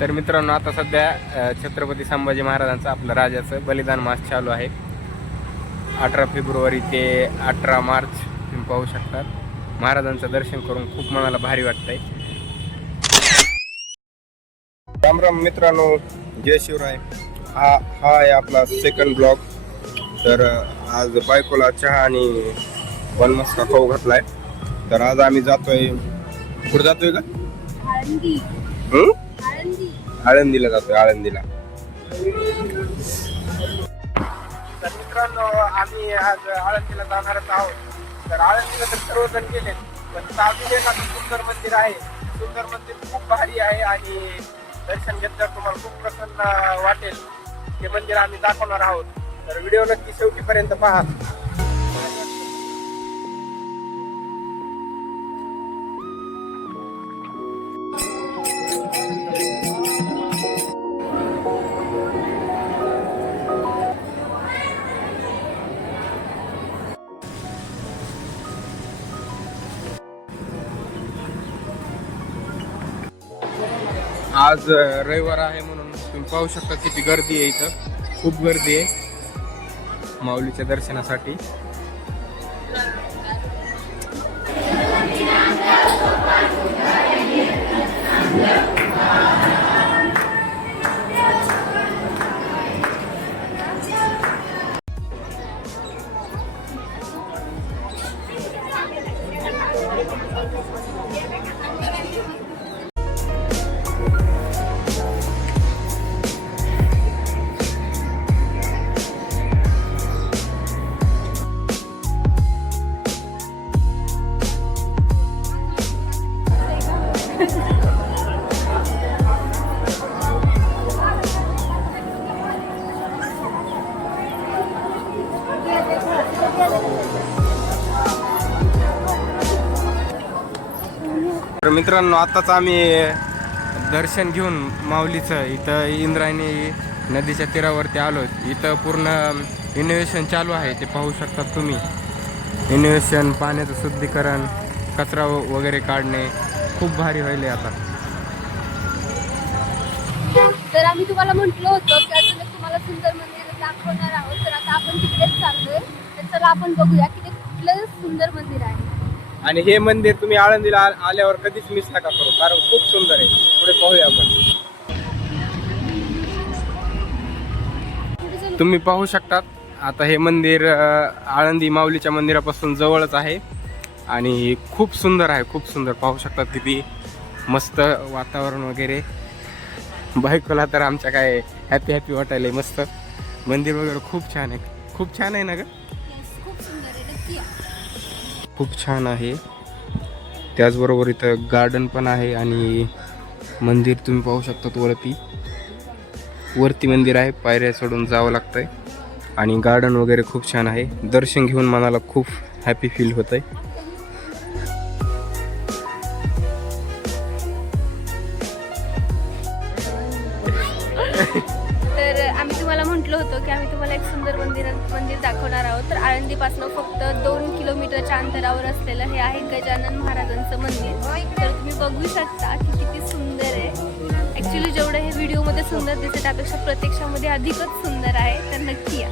तर मित्रांनो, आता सध्या छत्रपती संभाजी महाराजांचं आपलं राजाचं बलिदान मास चालू आहे. 18 फेब्रुवारी ते 18 मार्च तुम्ही पाहू शकता. महाराजांचं दर्शन करून खूप मनाला भारी वाटतंय. राम राम मित्रांनो, जय शिवराय. हा आहे आपला सेकंड ब्लॉग. तर आज बायकोला चहा आणि वनमस्का खाऊ घातलाय. तर आज आम्ही जातोय, कुठं जातोय का? आळंदीला जातोय, आळंदीला. तर मित्रांनो, आम्ही आज आळंदीला जाणारच आहोत. तर आळंदीला तर सर्वजण गेले, पण अजून एक सुंदर मंदिर आहे. सुंदर मंदिर खूप भारी आहे आणि दर्शन घेतल्यावर तुम्हाला खूप प्रसन्न वाटेल. ते मंदिर आम्ही दाखवणार आहोत. तर व्हिडिओ नक्की शेवटीपर्यंत पहा. आज रविवार आहे म्हणून तुम्ही पाहू शकता किती गर्दी आहे. इथं खूप गर्दी आहे माऊलीच्या दर्शनासाठी. तर मित्रांनो, आताच आम्ही दर्शन घेऊन माऊलीचं इथं इंद्रायणी नदीच्या तीरावरती आलो. इथं पूर्ण इनोव्हेशन चालू आहे, ते पाहू शकता तुम्ही. इनोव्हेशन, पाण्याचं शुद्धीकरण, कचरा वगैरे काढणे खूप भारी व्हायले आता. तर आम्ही तुम्हाला म्हटलं होतं की अजून एक तुम्हाला सुंदर मंदिर दाखवणार आहोत. तर आता आपण तिकडेच चाललोय. तर चला आपण बघूया की ते कुठलं सुंदर मंदिर आहे. आणि हे मंदिर तुम्ही आळंदीला आल्यावर कधीच मिस नका करू, कारण खूप सुंदर आहे. पुढे पाहूया आपण. तुम्ही पाहू शकतात आता हे मंदिर आळंदी माऊलीच्या मंदिरापासून जवळच आहे आणि खूप सुंदर आहे. खूप सुंदर पाहू शकतात, किती मस्त वातावरण वगैरे. बायकोला तर आमच्या काय हॅपी हॅपी वाटायला. मस्त मंदिर वगैरे खूप छान आहे. खूप छान आहे ना ग? खूप सुंदर आहे, नक्की या. खूप छान आहे. त्याचबरोबर इथं गार्डन पण आहे आणि मंदिर तुम्ही पाहू शकता. वरती मंदिर आहे, पायऱ्या चढून जावं लागतंय आणि गार्डन वगैरे खूप छान आहे. दर्शन घेऊन मनाला खूप हॅपी फील होत आहे. तर आम्ही तुम्हाला म्हटलं होतं की आम्ही तुम्हाला एक सुंदर मंदिर दाखवणार आहोत. तर आळंदीपासून फक्त 2 किलोमीटरच्या अंतरावर असलेलं हे आहे गजानन महाराजांचं मंदिर. तर तुम्ही बघू शकता की किती सुंदर आहे. ॲक्च्युली जेवढं हे व्हिडिओमध्ये सुंदर दिसतं त्यापेक्षा प्रत्यक्षामध्ये अधिकच सुंदर आहे. तर नक्की या.